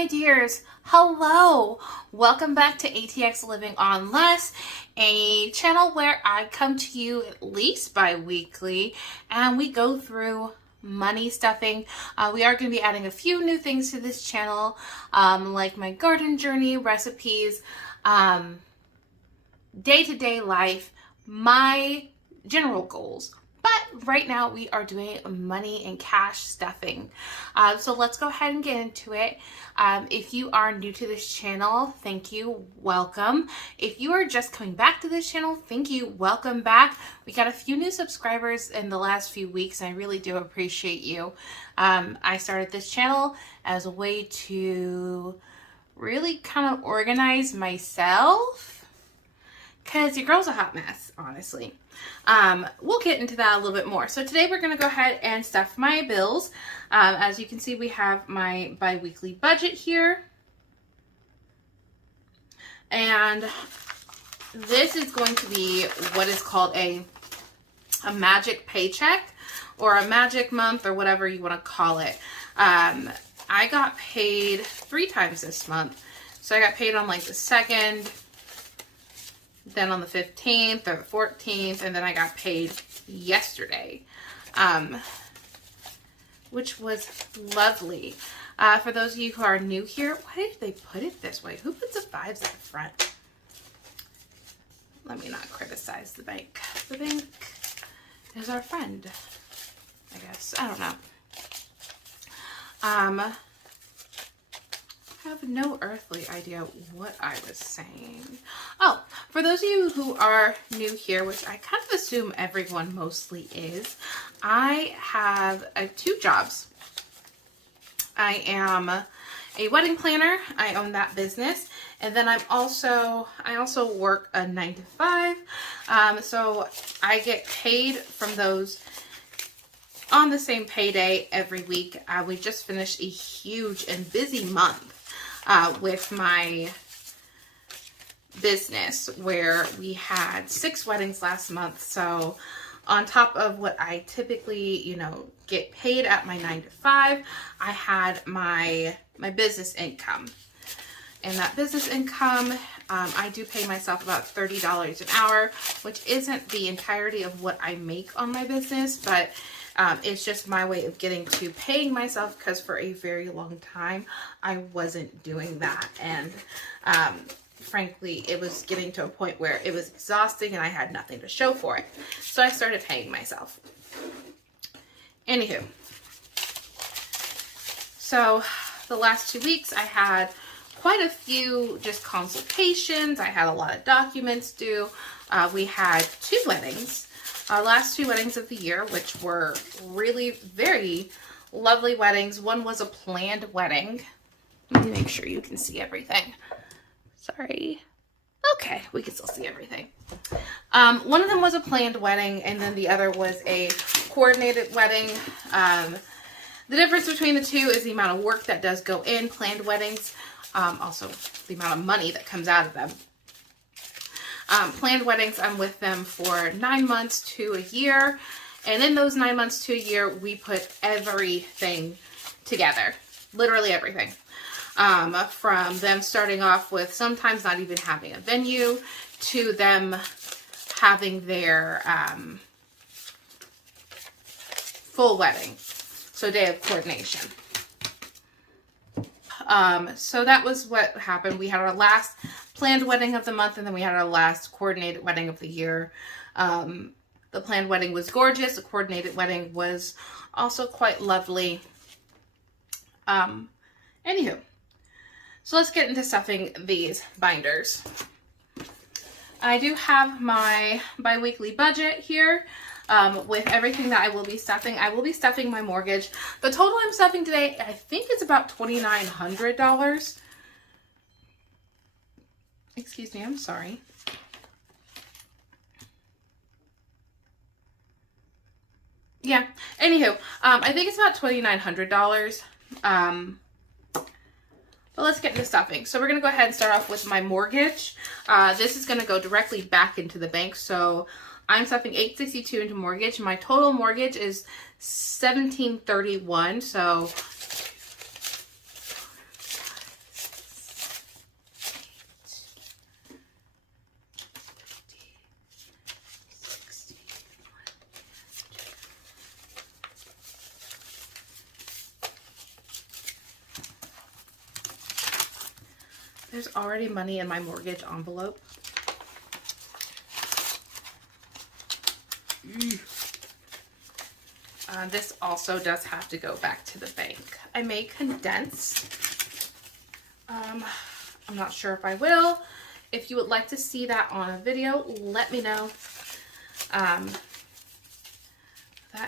my dears, hello! Welcome back to ATX Living on Less, a channel where I come to you at least bi-weekly and we go through money stuffing. We are going to be adding a few new things to this channel, like my garden journey, recipes, day-to-day life, my general goals. But right now we are doing money and cash stuffing. So let's go ahead and get into it. If you are new to this channel, thank you, welcome. If you are just coming back to this channel, thank you, welcome back. We got a few new subscribers in the last few weeks, and I really do appreciate you. I started this channel as a way to really kind of organize myself, because your girl's a hot mess, honestly. We'll get into that a little bit more. So today we're going to go ahead and stuff my bills. As you can see, we have my bi-weekly budget here. And this is going to be what is called a magic paycheck or a magic month or whatever you want to call it. I got paid 3 times this month. So I got paid on like the 2nd, then on the 15th or the 14th, and then I got paid yesterday, which was lovely. For those of you who are new here, why did they put it this way? Who puts the 5s at the front? Let me not criticize the bank. The bank is our friend, I guess. I don't know. I have no earthly idea what I was saying. Oh, for those of you who are new here, which I kind of assume everyone mostly is, I have 2 jobs. I am a wedding planner. I own that business. And then I also work a 9 to 5. So I get paid from those on the same payday every week. We just finished a huge and busy month with my business, where we had 6 weddings last month. So on top of what I typically, get paid at my 9 to 5, I had my business income. And that business income, I do pay myself about $30 an hour, which isn't the entirety of what I make on my business, but it's just my way of getting to paying myself, because for a very long time I wasn't doing that, and frankly it was getting to a point where it was exhausting and I had nothing to show for it. So I started paying myself. Anywho, so the last 2 weeks I had quite a few just consultations. I had a lot of documents due. We had 2 weddings. Our last 2 weddings of the year, which were really very lovely weddings. One was a planned wedding. Let me make sure you can see everything. Sorry. Okay, we can still see everything. One of them was a planned wedding, and then the other was a coordinated wedding. The difference between the 2 is the amount of work that does go in planned weddings, also the amount of money that comes out of them. Planned weddings, I'm with them for 9 months to a year. And in those 9 months to a year, we put everything together. Literally everything. From them starting off with sometimes not even having a venue, to them having their full wedding. So day of coordination. So that was what happened. We had our last planned wedding of the month, and then we had our last coordinated wedding of the year. The planned wedding was gorgeous. The coordinated wedding was also quite lovely. Anywho, so let's get into stuffing these binders. I do have my bi-weekly budget here. With everything that I will be stuffing. I will be stuffing my mortgage. The total I'm stuffing today, I think it's about $2,900. Excuse me, I'm sorry. Yeah, anywho, I think it's about $2,900. But let's get into stuffing. So we're going to go ahead and start off with my mortgage. This is going to go directly back into the bank. So I'm stuffing $862 into mortgage. My total mortgage is $1,731. So there's already money in my mortgage envelope. This also does have to go back to the bank. I may condense. I'm not sure if I will. If you would like to see that on a video, let me know. That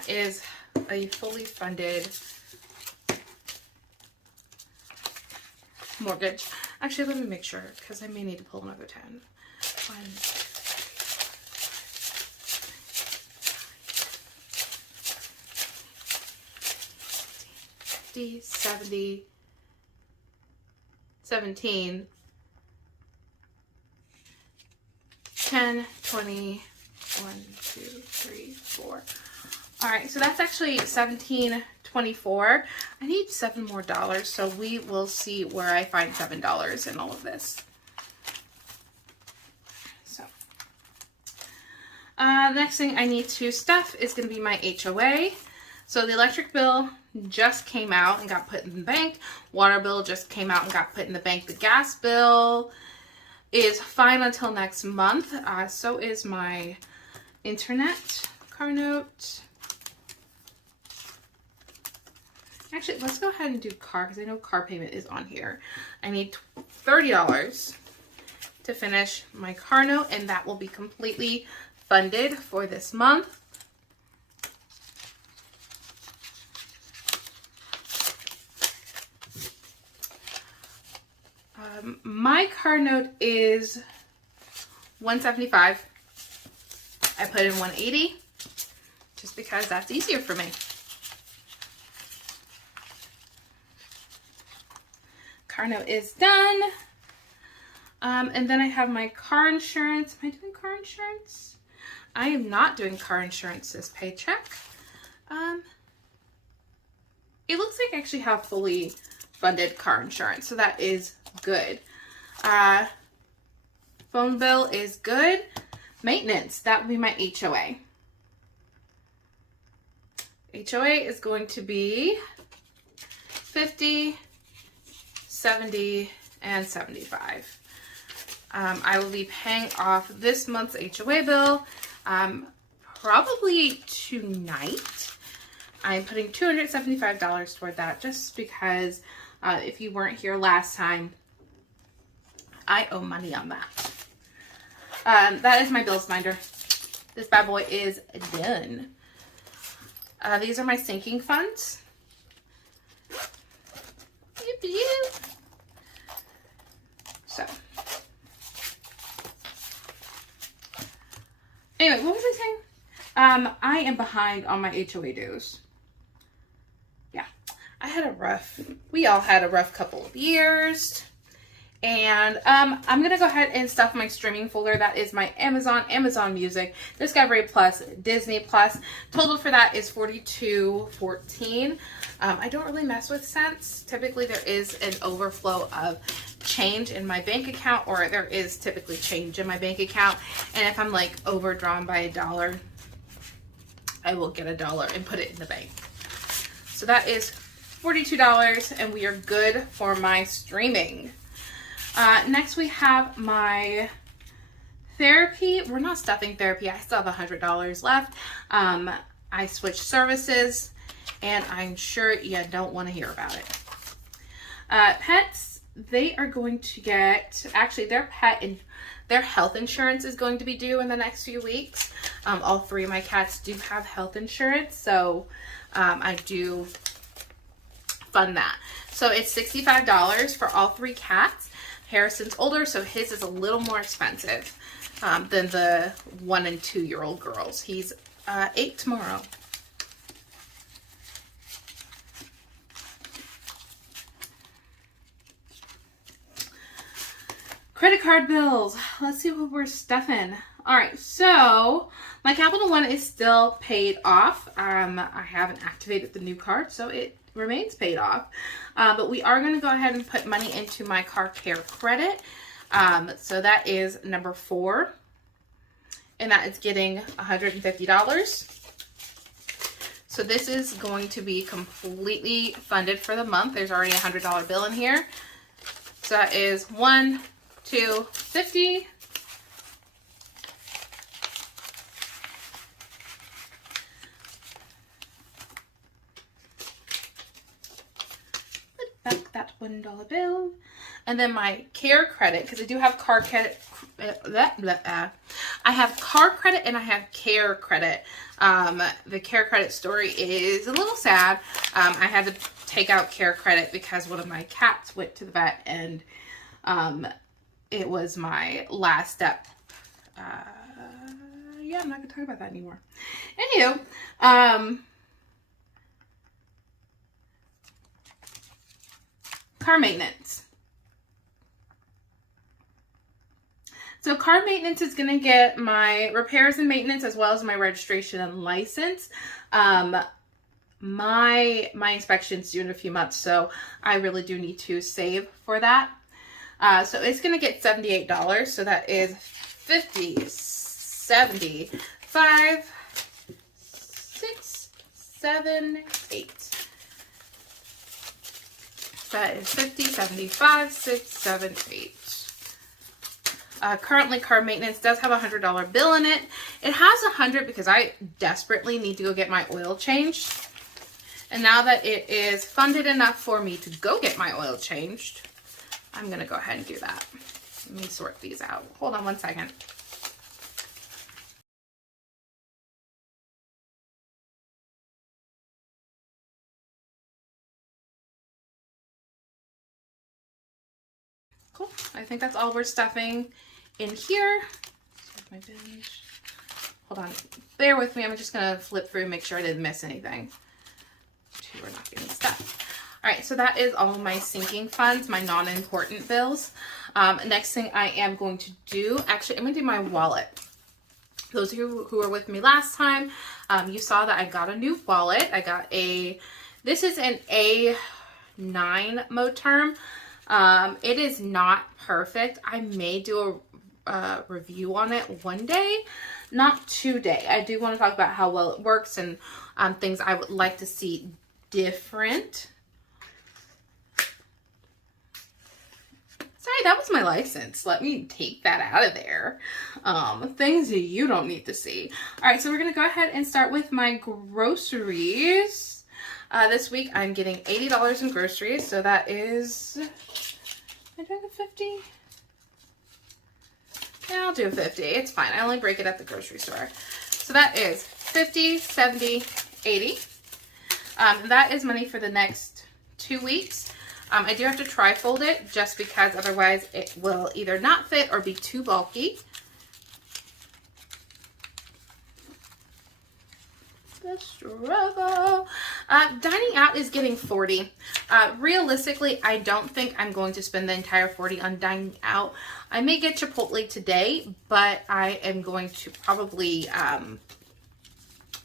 is a fully funded mortgage. Actually, let me make sure, because I may need to pull another 10. 1, 50, 70, 17, 10, 20, 1, 2, 3, 4. All right, so that's actually $17.24. I need $7 more, so we will see where I find $7 in all of this. So, the next thing I need to stuff is going to be my HOA. So the electric bill just came out and got put in the bank. Water bill just came out and got put in the bank. The gas bill is fine until next month. So is my internet car note. Actually, let's go ahead and do car, because I know car payment is on here. I need $30 to finish my car note, and that will be completely funded for this month. My car note is $175. I put in $180 just because that's easier for me. Car note is done. And then I have my car insurance. Am I doing car insurance? I am not doing car insurance this paycheck. It looks like I actually have fully funded car insurance, so that is good. Phone bill is good. Maintenance, that would be my HOA. HOA is going to be 50, 70, and 75. I will be paying off this month's HOA bill probably tonight. I'm putting $275 toward that just because if you weren't here last time, I owe money on that. That is my bills binder. This bad boy is done. These are my sinking funds. So, anyway, what was I saying? I am behind on my HOA dues. Yeah, we all had a rough couple of years. And I'm going to go ahead and stuff my streaming folder. That is my Amazon Music, Discovery Plus, Disney Plus. Total for that is $42.14. I don't really mess with cents. Typically there is an overflow of change in my bank account, or there is typically change in my bank account. And if I'm like overdrawn by $1, I will get $1 and put it in the bank. So that is $42 and we are good for my streaming. Next we have my therapy. We're not stuffing therapy. I still have $100 left. I switched services and I'm sure you don't want to hear about it. Pets, they are going to get, actually their health insurance is going to be due in the next few weeks. All 3 of my cats do have health insurance, so I do fund that. So it's $65 for all 3 cats. Harrison's older, so his is a little more expensive than the 1- and 2-year-old girls. He's 8 tomorrow. Credit card bills. Let's see what we're stuffing. All right, so my Capital One is still paid off. I haven't activated the new card, so it remains paid off. But we are going to go ahead and put money into my car care credit. So that is number 4. And that is getting $150. So this is going to be completely funded for the month. There's already a $100 bill in here. So that is 1, 2, 50. Put back that $1 bill. And then my care credit, because I do have car credit. I have car credit and I have care credit. The care credit story is a little sad. I had to take out care credit because one of my cats went to the vet, and it was my last step. Yeah, I'm not gonna talk about that anymore. Anywho, car maintenance. So car maintenance is going to get my repairs and maintenance as well as my registration and license. My inspection's due in a few months, so I really do need to save for that. So it's going to get $78. So that is 50, 70, 5, 6, 7, 8. So that is 50, 75, 6, 7, 8. Currently, car maintenance does have a $100 bill in it. It has $100 because I desperately need to go get my oil changed. And now that it is funded enough for me to go get my oil changed, I'm going to go ahead and do that. Let me sort these out. Hold on one second. Cool. I think that's all we're stuffing in here. My binge. Hold on. Bear with me. I'm just going to flip through and make sure I didn't miss anything. We're not getting stuff. All right, so that is all my sinking funds, my non-important bills. Next thing I am going to do, actually, I'm going to do my wallet. Those of you who were with me last time, you saw that I got a new wallet. I got this is an A9 mode term. It is not perfect. I may do a review on it one day, not today. I do want to talk about how well it works and things I would like to see different. Sorry, that was my license. Let me take that out of there. Things that you don't need to see. All right, so we're going to go ahead and start with my groceries. This week I'm getting $80 in groceries, so that is, am I doing a 50? Yeah, I'll do a 50. It's fine. I only break it at the grocery store. So that is 50, 70, 80. That is money for the next 2 weeks. I do have to tri-fold it just because otherwise it will either not fit or be too bulky. The struggle. Dining out is getting 40. Realistically, I don't think I'm going to spend the entire 40 on dining out. I may get Chipotle today, but I am going to probably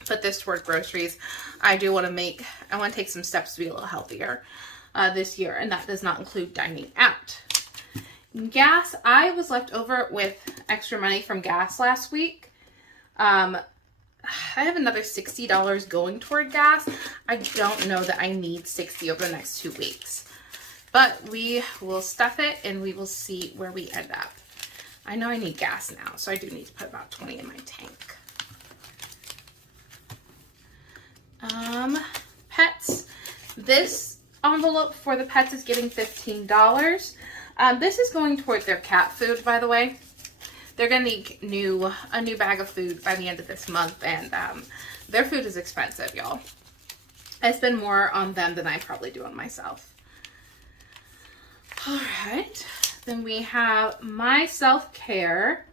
put this toward groceries. I want to take some steps to be a little healthier this year, and that does not include dining out. Gas, I was left over with extra money from gas last week. I have another $60 going toward gas. I don't know that I need $60 over the next 2 weeks, but we will stuff it and we will see where we end up. I know I need gas now, so I do need to put about 20 in my tank. Pets. This envelope for the pets is getting $15. This is going toward their cat food, by the way. They're going to need a new bag of food by the end of this month, and their food is expensive, y'all. I spend more on them than I probably do on myself. All right. Then we have my self-care.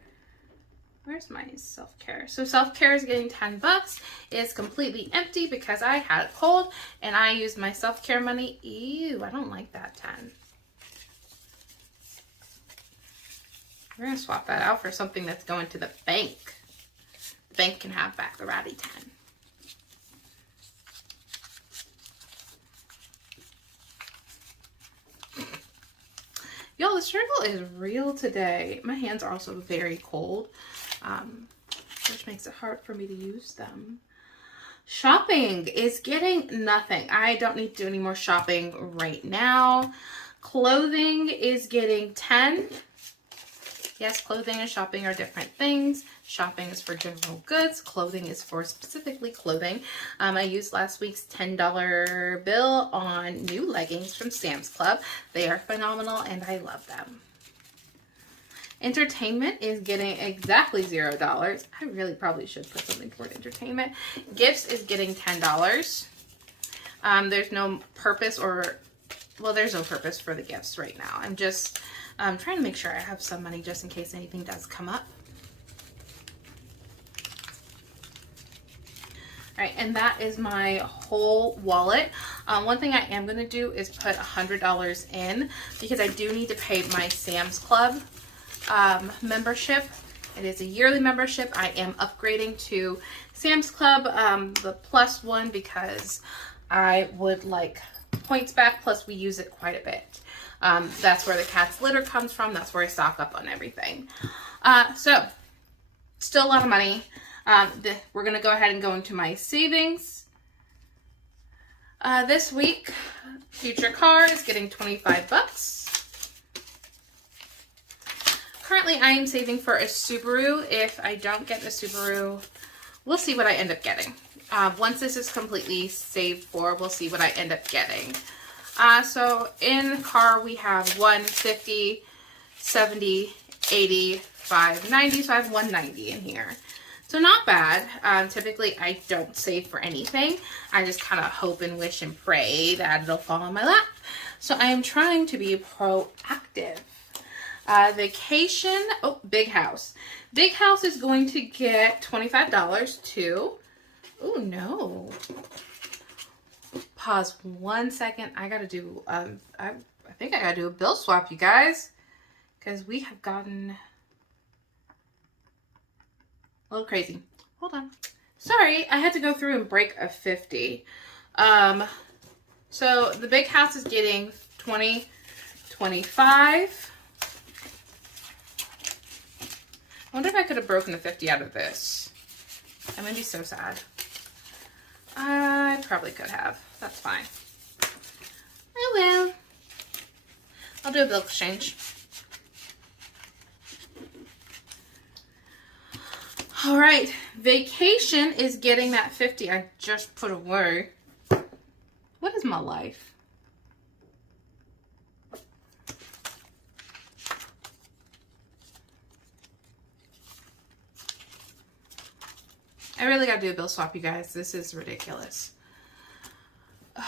Where's my self-care? So self-care is getting $10. It's completely empty because I had a cold and I used my self-care money. Ew, I don't like that 10. We're going to swap that out for something that's going to the bank. The bank can have back the ratty 10. Y'all, the struggle is real today. My hands are also very cold, which makes it hard for me to use them. Shopping is getting nothing. I don't need to do any more shopping right now. Clothing is getting 10. Yes, clothing and shopping are different things. Shopping is for general goods. Clothing is for specifically clothing. I used last week's $10 bill on new leggings from Sam's Club. They are phenomenal and I love them. Entertainment is getting exactly $0. I really probably should put something toward entertainment. Gifts is getting $10. There's no purpose there's no purpose for the gifts right now. I'm just trying to make sure I have some money just in case anything does come up. All right, and that is my whole wallet. One thing I am going to do is put $100 in because I do need to pay my Sam's Club membership. It is a yearly membership. I am upgrading to Sam's Club, the plus one, because I would like points back, plus we use it quite a bit. That's where the cat's litter comes from. That's where I stock up on everything. So still a lot of money. We're going to go ahead and go into my savings. This week, Future Car is getting 25 bucks. Currently, I am saving for a Subaru. If I don't get a Subaru, we'll see what I end up getting. Once this is completely saved for, we'll see what I end up getting. So in car, we have 150, 70, 85, 90, so I have 190 in here. So not bad. Typically, I don't save for anything. I just kind of hope and wish and pray that it'll fall in my lap. So I am trying to be proactive. Vacation, Big House. Big House is going to get $25 too. Oh no. Pause 1 second. I gotta do, I think I gotta do a bill swap, you guys. Because we have gotten a little crazy. Hold on. Sorry, I had to go through and break a 50. So the Big House is getting 20, 25. I wonder if I could have broken a 50 out of this. I'm gonna be so sad. I probably could have. That's fine. Oh well. I'll do a bill exchange. All right, vacation is getting that 50 I just put away. What is my life? I really gotta do a bill swap, you guys. This is ridiculous. And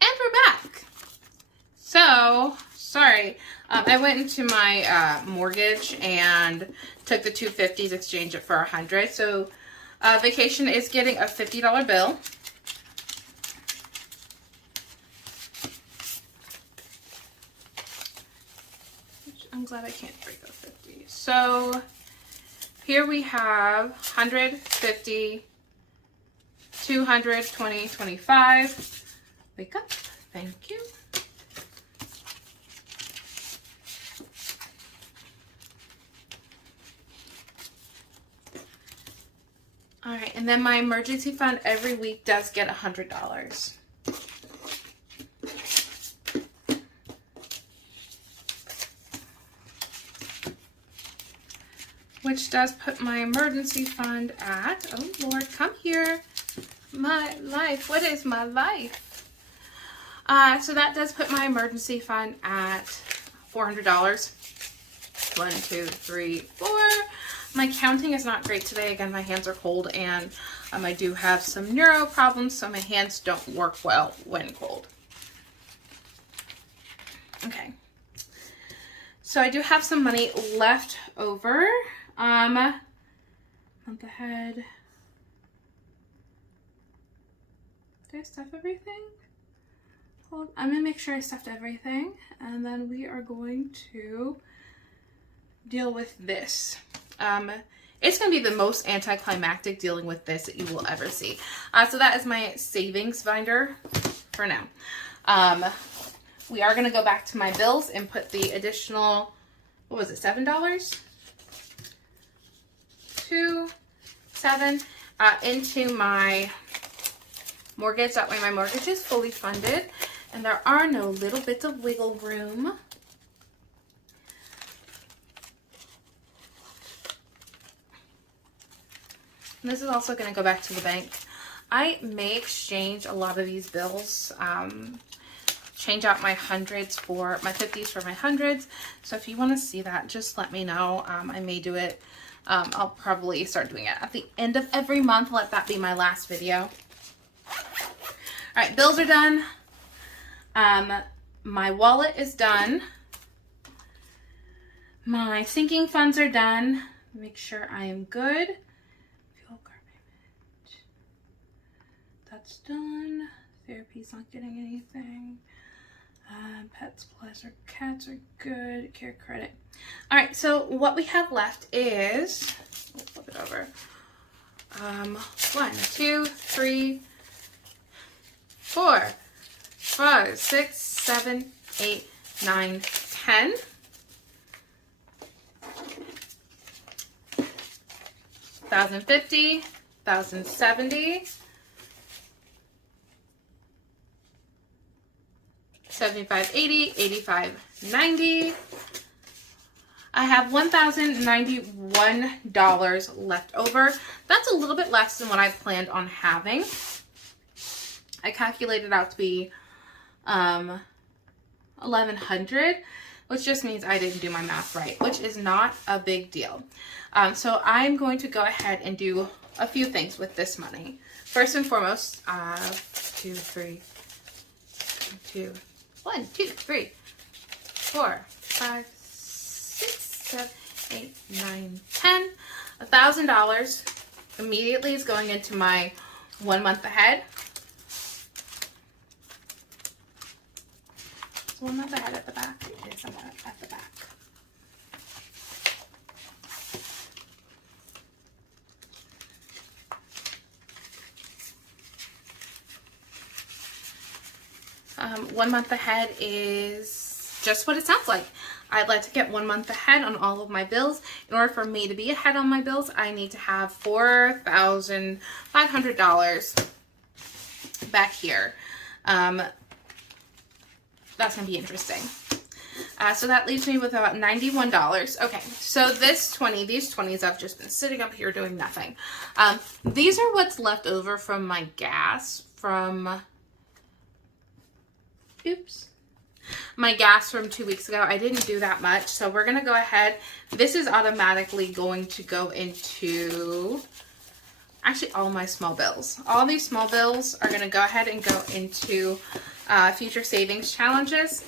we're back. So, sorry. I went into my mortgage and took the 250s, exchanged it for 100. So, vacation is getting a $50 bill. I'm glad I can't break a 50. So, here we have 100, 50, 200, 20, 25. Wake up. Thank you. All right, and then my emergency fund every week does get $100. Which does put my emergency fund at, oh Lord, come here. My life, what is my life? So that does put my emergency fund at $400. 1, 2, 3, 4. My counting is not great today. Again, my hands are cold and I do have some neuro problems, so my hands don't work well when cold. Okay. So I do have some money left over. Month ahead. Did I stuff everything? Hold, I'm gonna make sure I stuffed everything, and then we are going to deal with this. It's gonna be the most anticlimactic dealing with this that you will ever see. So that is my savings binder for now. We are gonna go back to my bills and put the additional, what was it, $7? 2, 7 into my mortgage. That way my mortgage is fully funded. and there are no little bits of wiggle room. And this is also going to go back to the bank. I may exchange a lot of these bills, change out my hundreds for my 50s for my hundreds. So if you want to see that, just let me know. I may do it. I'll probably start doing it at the end of every month. Let that be my last video. All right, bills are done. My wallet is done. My sinking funds are done. Make sure I am good. Fuel card payment. That's done. Therapy's not getting anything. Pets plus or cats are good. Care credit. All right, so what we have left is, we'll flip it over. 1, 2, 3, 4, 5, 6, 7, 8, 9, 10. $1,050, $1,070, $75.80, $85.90. I have $1,091 left over. That's a little bit less than what I planned on having. I calculated out to be $1,100, which just means I didn't do my math right, which is not a big deal. So I'm going to go ahead and do a few things with this money. First and foremost, 1, 2, 3, 4, 5, 6, 7, 8, 9, 10. $1,000 immediately is going into my 1 month ahead. Is 1 month ahead at the back? It is somewhere at the back. One month ahead is just what it sounds like. I'd like to get 1 month ahead on all of my bills. In order for me to be ahead on my bills, I need to have $4,500 back here. That's going to be interesting. So that leaves me with about $91. Okay, so these 20s have just been sitting up here doing nothing. These are what's left over from my gas from... Oops. My gas from 2 weeks ago. I didn't do that much, so we're going to go ahead. This is automatically going to go into, actually, all my small bills. All these small bills are going to go ahead and go into future savings challenges.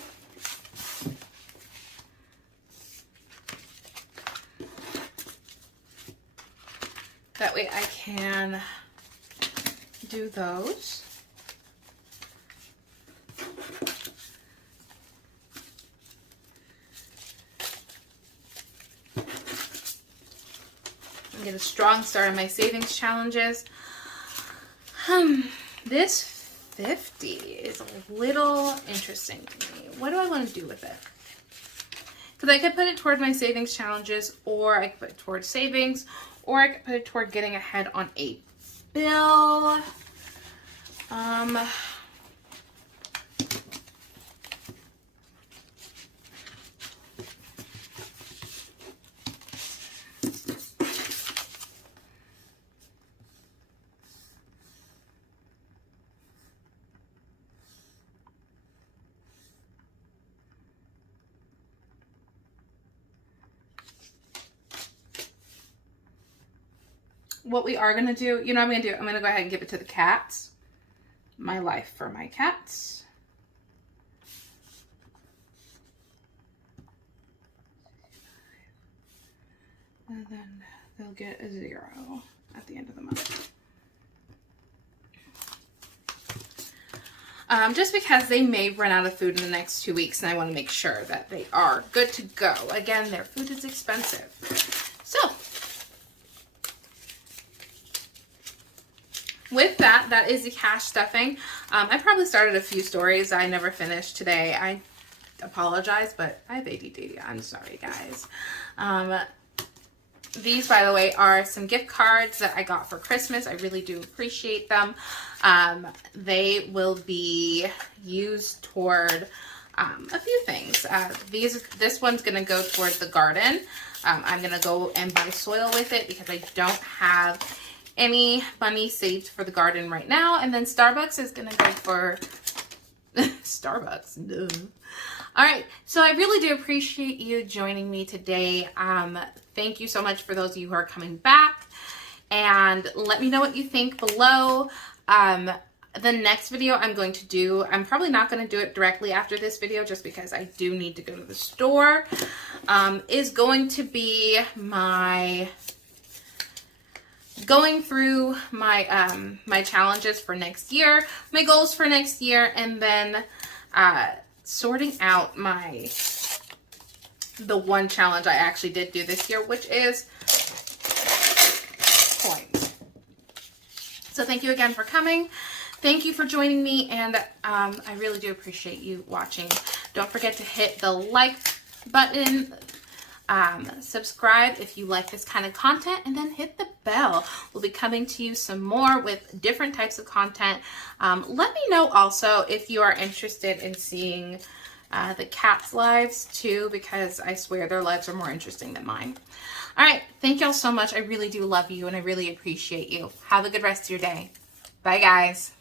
That way I can do those. Get a strong start on my savings challenges. This 50 is a little interesting to me. What do I want to do with it? Because I could put it toward my savings challenges, or I could put it toward savings, or I could put it toward getting ahead on a bill. What we are going to do, you know what I'm going to do? I'm going to go ahead and give it to the cats. My life for my cats. And then they'll get a 0 at the end of the month. Just because they may run out of food in the next 2 weeks, and I want to make sure that they are good to go. Again, their food is expensive. So, with that, that is the cash stuffing. I probably started a few stories I never finished today. I apologize, but I have ADD. I'm sorry, guys. These, by the way, are some gift cards that I got for Christmas. I really do appreciate them. They will be used toward a few things. This one's going to go towards the garden. I'm going to go and buy soil with it because I don't have any money saved for the garden right now. And then Starbucks is going to go for Starbucks. Duh. All right, so I really do appreciate you joining me today. Thank you so much for those of you who are coming back. And let me know what you think below. The next video I'm going to do, I'm probably not going to do it directly after this video just because I do need to go to the store, is going to be my going through my my challenges for next year, my goals for next year, and then sorting out the one challenge I actually did do this year, which is coins. So thank you again for coming. Thank you for joining me, and I really do appreciate you watching. Don't forget to hit the like button, subscribe if you like this kind of content, and then hit the bell. We'll be coming to you some more with different types of content. Let me know also if you are interested in seeing the cats' lives too, because I swear their lives are more interesting than mine. All right, thank y'all so much. I really do love you, and I really appreciate you. Have a good rest of your day. Bye, guys.